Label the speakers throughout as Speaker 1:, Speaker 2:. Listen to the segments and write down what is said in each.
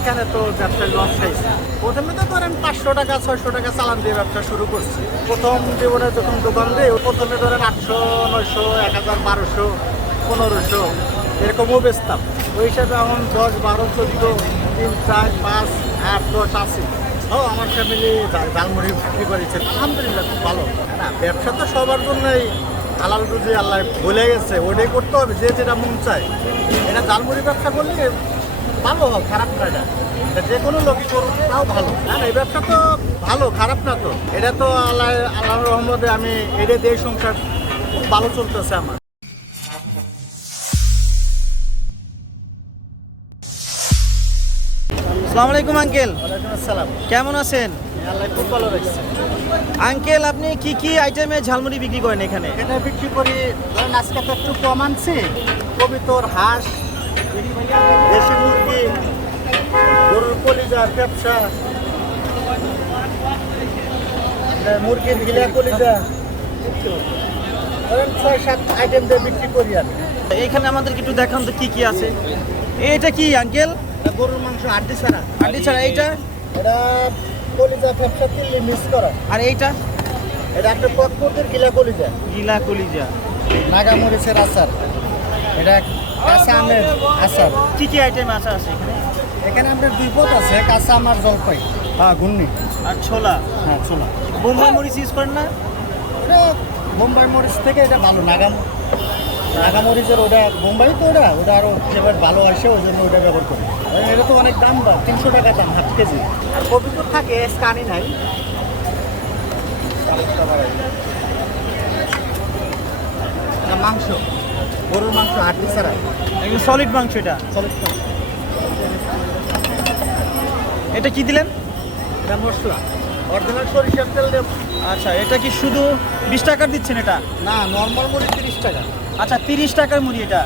Speaker 1: ওইখানে তো ব্যবসায় লস খাইছে প্রথমে তো ধরেন পাঁচশো টাকা, ছয়শো টাকা চালান দিয়ে ব্যবসা শুরু করছি। প্রথম জীবনে যখন দোকান দিই, প্রথমে ধরেন আটশো, নয়শো, এক হাজার, বারোশো, পনেরোশো, এরকমও বেচতাম। ওই হিসাবে এখন দশ, বারো, চোদ্দ, তিন, চার, পাঁচ, আট, দশ আশি ও, আমার ফ্যামিলি ঝালমুড়ি বিক্রি করেছে। আলহামদুলিল্লাহ, খুব ভালো। ব্যবসা তো সবার জন্যই হালাল রুজি আল্লাহ বলে গেছে। ওটাই করতে হবে, যে যেটা মন চায়। এটা ঝালমুড়ি ব্যবসা করলে ভালো খারাপ না। এটা যে কোনো লোকই করুক তাও ভালো। না এই ব্যবসা তো ভালো খারাপ না তো। এটা তো আল্লাহ আল্লাহর রহমতে আমি এটা দিয়ে সংসার খুব ভালো চলতেছে আমার।
Speaker 2: আসসালামু আলাইকুম আঙ্কেল।
Speaker 1: আসসালাম।
Speaker 2: কেমন আছেন?
Speaker 1: আল্লাহ খুব ভালো রাখছে
Speaker 2: আঙ্কেল আপনি কি কি আইটেমে ঝালমুড়ি বিক্রি করেন এখানে?
Speaker 1: এটা বিক্রি করি ধরেন আজকে তো একটু কম আনছি। কবিতর হাঁস দেশি মুরগি গরুর কলিজা ব্যবসা মুরগির গিলা কলিজা। ধরেন ছয় সাত আইটেম দিয়ে বিক্রি করি আমি।
Speaker 2: এখানে আমাদেরকে একটু দেখান তো কি কি আছে। এটা কি আঙ্কেল
Speaker 1: গরুর মাংস ছাড়া।
Speaker 2: হাঁড়ি ছাড়া এইটা?
Speaker 1: এটা কলিজা তিল্লি মিক্স করা।
Speaker 2: আর এইটা?
Speaker 1: এটা একটা গিলা কলিজা।
Speaker 2: গিলা কলিজা।
Speaker 1: নাগামরিচের আচার। এটা কাঁচা আমের আচার।
Speaker 2: কি কি আইটেম আছে আছে এখানে?
Speaker 1: এখানে আপনার দুই পথ আছে কাঁচা আমার জলপাই হ্যাঁ গুন্নি
Speaker 2: আর ছোলা?
Speaker 1: হ্যাঁ ছোলা।
Speaker 2: বোম্বাই মরিচ ইউজ করেন না?
Speaker 1: এটা বোম্বাই মরিচ থেকে এটা ভালো নাগাম নাগামরিচের ওটা বোম্বাই তো ওটা ওটা আরও ফ্লেভার ভালো আসে ওই জন্য ওটা ব্যবহার করি। এটা তো অনেক দাম বা তিনশো টাকা দাম হাফ কেজি। আর কপি তো থাকে স্কানি নাই মাংস। গরুর মাংস হাড্ডি ছাড়া?
Speaker 2: একদম সলিড মাংস এটা।
Speaker 1: চলে
Speaker 2: এটা কি দিলেন?
Speaker 1: এটা মশলা। অরিজিনাল সরিষার তেল দিয়ে
Speaker 2: আচ্ছা এটা কি শুধু বিশ টাকার দিচ্ছেন এটা?
Speaker 1: না নর্মাল মুড়ি তিরিশ টাকা।
Speaker 2: আচ্ছা তিরিশ টাকার মুড়ি এটা।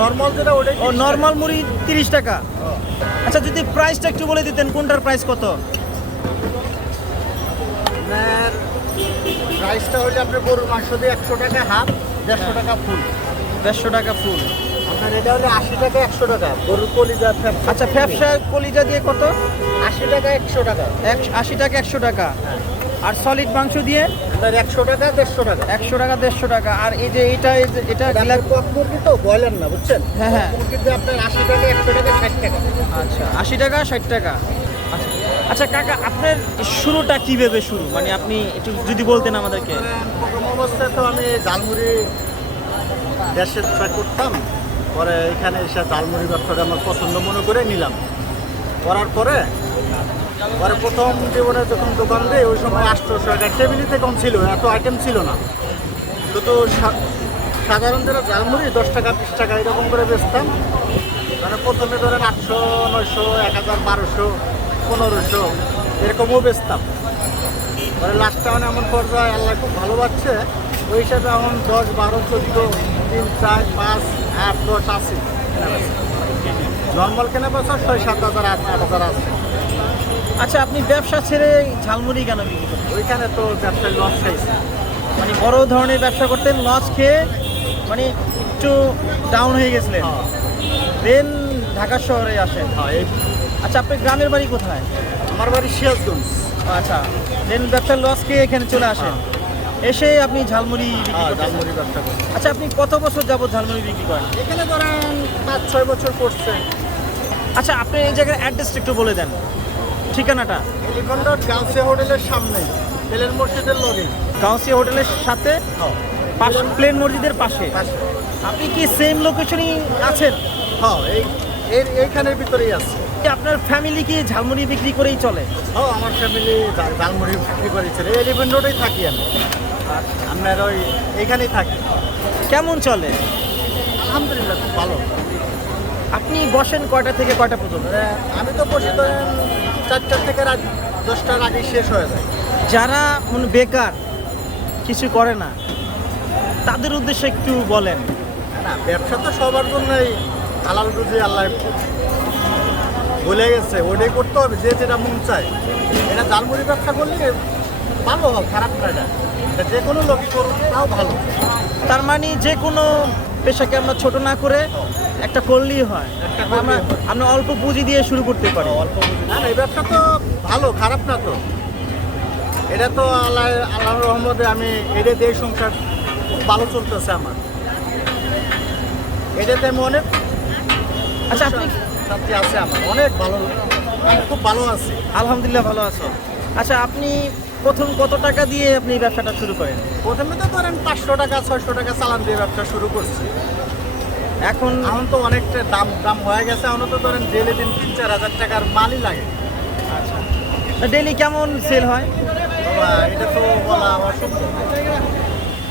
Speaker 1: নর্মাল যেটা ওটাই
Speaker 2: ও নর্মাল মুড়ি তিরিশ টাকা। আচ্ছা যদি প্রাইসটা একটু বলে দিতেন কোনটার প্রাইস কত?
Speaker 1: প্রাইসটা হলে আপনার গরুর মাংস দিয়ে একশো টাকা হাফ দেড়শো টাকা ফুল
Speaker 2: দেড়শো টাকা ফুল।
Speaker 1: আপনার এটা হলে আশি টাকা একশো টাকা। গরুর কলিজা ফ্যাপসা
Speaker 2: আচ্ছা ব্যবসা কলিজা দিয়ে কত?
Speaker 1: আশি টাকা একশো টাকা।
Speaker 2: আশি টাকা একশো টাকা। আর সলিড মাংস দিয়ে?
Speaker 1: একশো টাকা দেড়শো টাকা।
Speaker 2: একশো টাকা দেড়শো টাকা। আর এই যে এটা এটা
Speaker 1: আপনার মুরগি তো ব্রয়লার না বুঝছেন?
Speaker 2: হ্যাঁ, হ্যাঁ।
Speaker 1: আপনার আশি টাকা একশো টাকা ষাট টাকা।
Speaker 2: আচ্ছা আশি টাকা ষাট টাকা। আচ্ছা আচ্ছা কাকা আপনার শুরুটা কীভাবে শুরু? মানে আপনি একটু যদি বলতেন আমাদেরকে।
Speaker 1: প্রথম অবস্থায় তো আমি ঝালমুড়ি দেশে ট্রাই করতাম, পরে এখানে এসে ঝালমুড়ি ব্যবসাটা আমার পছন্দ মনে করে নিলাম। করার পরে পরে প্রথম জীবনে যখন দোকান দিই, ওই সময় আটশোশো টাকা টেবিলিতে কম ছিল, এত আইটেম ছিল না। শুধু সাধারণ যারা ঝালমুড়ি, দশ টাকা, বিশ টাকা এরকম করে বেচতাম মানে প্রথমে ধরেন আটশো, নয়শো, এক হাজার, বারোশো, পনেরোশো এরকমও বেচতাম। পরে লাস্টটা মানে এমন পর্যায়ে আল্লাহ খুব ভালো পাচ্ছে ওই হিসাবে এখন দশ, বারো, চোদ্দ তিন চার পাঁচ আট দশ আশি। নর্মাল কেনা বেচা ছয় সাত হাজার আট আট হাজার আছে।
Speaker 2: আচ্ছা আপনি ব্যবসা ছেড়ে ঝালমুড়ি কেন বিক্রি করেন
Speaker 1: ওইখানে তো ব্যবসায় লস খাইছে
Speaker 2: মানে বড় ধরনের ব্যবসা করতেন লস খেয়ে মানে একটু ডাউন হয়ে গেছিলেন।
Speaker 1: হ্যাঁ,
Speaker 2: দেন ঢাকা শহরে আসেন।
Speaker 1: হ্যাঁ,
Speaker 2: আচ্ছা আপনার গ্রামের বাড়ি কোথায়?
Speaker 1: আমার বাড়ি সিরাজগঞ্জ।
Speaker 2: আচ্ছা দেন ব্যবসার লস খেয়ে এখানে চলে আসেন। এসে আপনি ঝালমুড়ি বিক্রি
Speaker 1: হ্যাঁ। ঝালমুড়ি ব্যবসা করি।
Speaker 2: আচ্ছা আপনি কত বছর যাবত ঝালমুড়ি বিক্রি করেন?
Speaker 1: এখানে ধরেন পাঁচ ছয় বছর করছে।
Speaker 2: আচ্ছা আপনি এই জায়গার অ্যাড্রেসটা একটু বলে দেন। ঠিকানাটা?
Speaker 1: এলিফন্ট গাউসিয়া হোটেলের সামনে তেলের মসজিদের লগে।
Speaker 2: গাউসিয়া হোটেলের সাথে? পাশে প্লেন মসজিদের পাশে?
Speaker 1: পাশে।
Speaker 2: আপনি কি সেম লোকেশনই আছেন?
Speaker 1: হ্যাঁ এই এর এইখানের ভিতরেই আছে।
Speaker 2: আপনার ফ্যামিলি কি ঝালমুড়ি বিক্রি করেই চলে?
Speaker 1: ও আমার ফ্যামিলি ঝালমুড়ি বিক্রি করেছে এই এলিভেন রোডেই থাকি আমি। আপনার ওই এইখানেই থাকি।
Speaker 2: কেমন চলে?
Speaker 1: আলহামদুলিল্লাহ খুব ভালো।
Speaker 2: আপনি বসেন কয়টা থেকে কয়টা পর্যন্ত?
Speaker 1: মানে আমি তো বসে ধরেন চারটার থেকে রাত দশটার আগে শেষ হয়ে যায়।
Speaker 2: যারা মানে বেকার কিছু করে না তাদের উদ্দেশ্যে একটু বলেন।
Speaker 1: না ব্যবসা তো সবার জন্যই হালাল রুজি আল্লাহ বলে গেছে ওটাই করতে হবে যে যেটা মন চায়। এটা ঝালমুড়ি ব্যবসা করলে ভালো হোক খারাপ না এটা। এটা যে কোনো লোকই করুক তাও ভালো।
Speaker 2: তার মানে যে কোনো পেশাকে আমরা ছোট না করে একটা করলেই হয়। আমরা আমরা অল্প পুঁজি দিয়ে শুরু করতে পারি।
Speaker 1: অল্প পুঁজি না এই ব্যবসা তো ভালো খারাপ না তো। এটা তো আল্লাহ আল্লাহর রহমতে আমি এটা দিয়ে সংসার খুব ভালো চলতেছে আমার। এটাতে আমি অনেক
Speaker 2: আচ্ছা আপনি
Speaker 1: শান্তি আছে আমার। অনেক ভালো খুব ভালো আছি।
Speaker 2: আলহামদুলিল্লাহ ভালো আছো। আচ্ছা আপনি প্রথম কত টাকা দিয়ে আপনি ব্যবসাটা শুরু করেন?
Speaker 1: প্রথমে তো ধরেন পাঁচশো টাকা ছয়শো টাকা চালান দিয়ে ব্যবসা শুরু করছি।
Speaker 2: এখন
Speaker 1: এখন তো অনেকটা দাম দাম হয়ে গেছে এখন তো ধরেন ডেলি দিন তিন চার হাজার টাকার মালই লাগে। আচ্ছা।
Speaker 2: ডেলি কেমন সেল হয়?
Speaker 1: এটা তো বলা আমার সম্ভব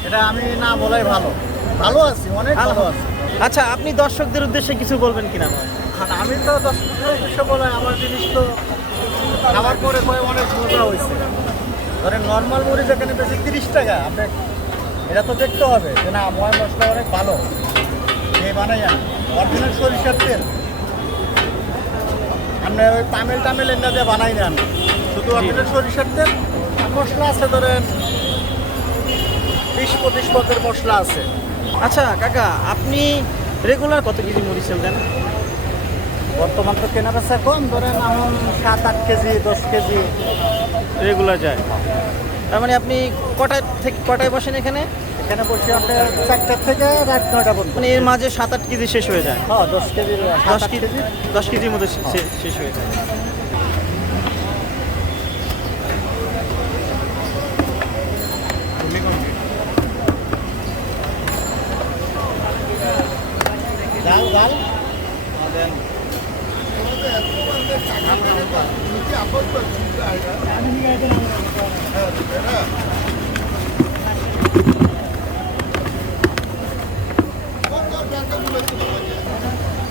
Speaker 1: এটা আমি না বলাই ভালো। ভালো আছি অনেক ভালো আছি।
Speaker 2: আচ্ছা আপনি দর্শকদের উদ্দেশ্যে কিছু বলবেন কিনা?
Speaker 1: আমি তো দশ উদ্দেশ্য বলে আমার জিনিস তো খাবার পরে অনেক মজা হয়েছে। ধরেন নর্মাল মুড়ি যেখানে বেশি তিরিশ টাকা আপনি এটা তো দেখতে হবে যে না ময় মশলা অনেক ভালো। এই বানাই আমি অরিজিনাল সরিষার তেল। আপনি ওই তামিল টামিল এন্ডা দিয়ে বানাই না আমি শুধু অরিজিনাল সরিষার তেল মশলা আছে ধরেন বিশ পঁচিশ পদের মশলা আছে।
Speaker 2: আচ্ছা কাকা আপনি রেগুলার কত কেজি মুড়ি সেল দেন
Speaker 1: বর্তমান তো কেনা বেচা কম ধরেন এখন সাত আট কেজি দশ কেজি।
Speaker 2: রেগুলার যায়। তার মানে আপনি কটা থেকে কটায় বসেন এখানে?
Speaker 1: এখানে বসে আপনার চারটার থেকে রাত নয়টা পর্যন্ত।
Speaker 2: মানে এর মাঝে সাত আট কেজি শেষ হয়ে যায়।
Speaker 1: হ্যাঁ দশ কেজি
Speaker 2: দশ কেজি দশ কেজির মধ্যে শে- শে- শেষ হয়ে যায়
Speaker 1: ডাল ডাল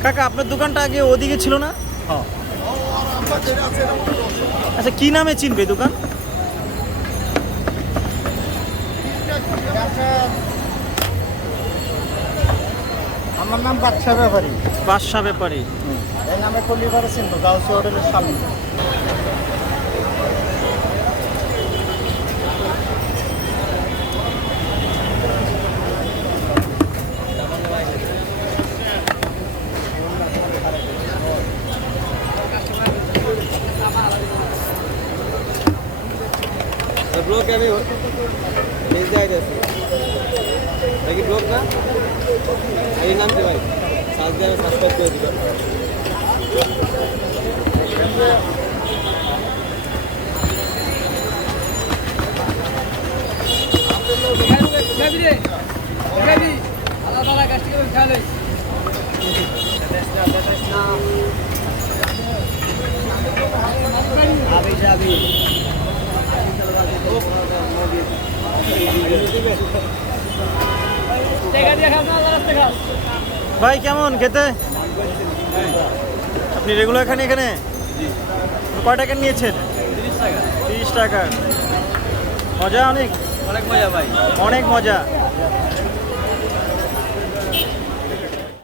Speaker 2: কাকা আপনার দোকানটা আগে ওদিকে ছিল না?
Speaker 1: হ্যাঁ।
Speaker 2: আচ্ছা কি নামে চিনবে দোকান?
Speaker 1: আমার নাম বাদশা ব্যাপারী।
Speaker 2: বাদশা ব্যাপারী।
Speaker 1: এই নামে কলিবার চিনবো গাউসি হোটেলের সামনে।
Speaker 3: এই নামতে ভাই? সার্চ দিয়ে আমি সাবস্ক্রাইব করে দিলাম
Speaker 2: ভাই কেমন? খেতে? আপনি রেগুলার খান এখানে? কয় টাকা নিয়েছেন? তিরিশ টাকা। মজা অনেক?
Speaker 3: অনেক মজা ভাই।
Speaker 2: অনেক মজা।